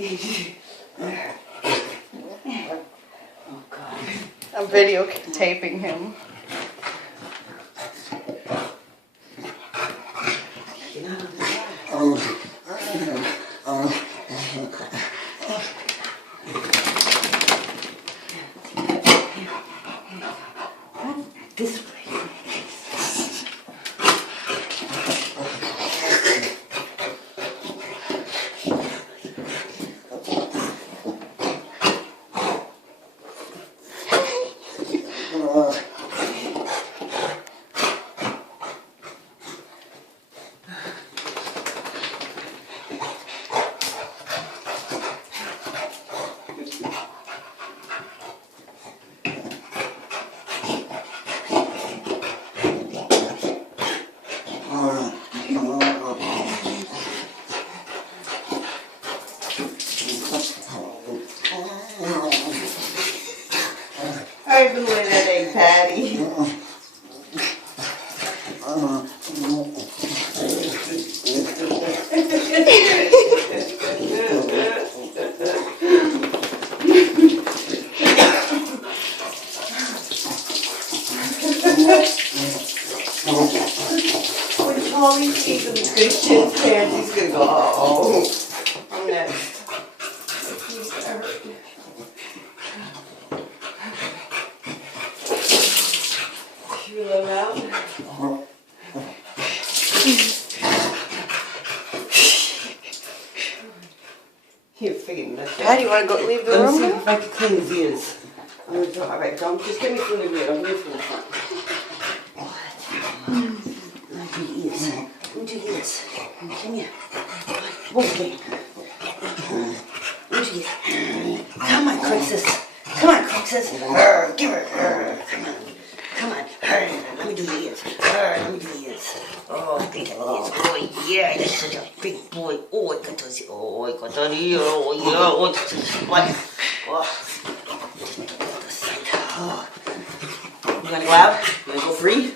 Oh, God. I'm videotaping him. This way. I've been with that egg patty. When Polly sees them good shit pants, he's gonna go, oh. I'm next. He's hurt. You let him out? You're figuring that out. Patty, you want to go leave the Let me room see now? if I can clean his ears. I'm gonna do, all right, don't just get me from the rear. I'm going from the front. Let me do your ears. Let me do your ears. Come here. Whoa, let me do your ears. Come on, Crixus. Come on, Crixus. Give her. Come on. Come on. Let me do your ears. Let me do your ears. Oh, I think that ears. Oh, yeah, you're such a big boy. Oh, I got those. Oh, I got that ear. Oh, yeah. Oh, what? Oh. Oh. You gonna go out? You gonna go free?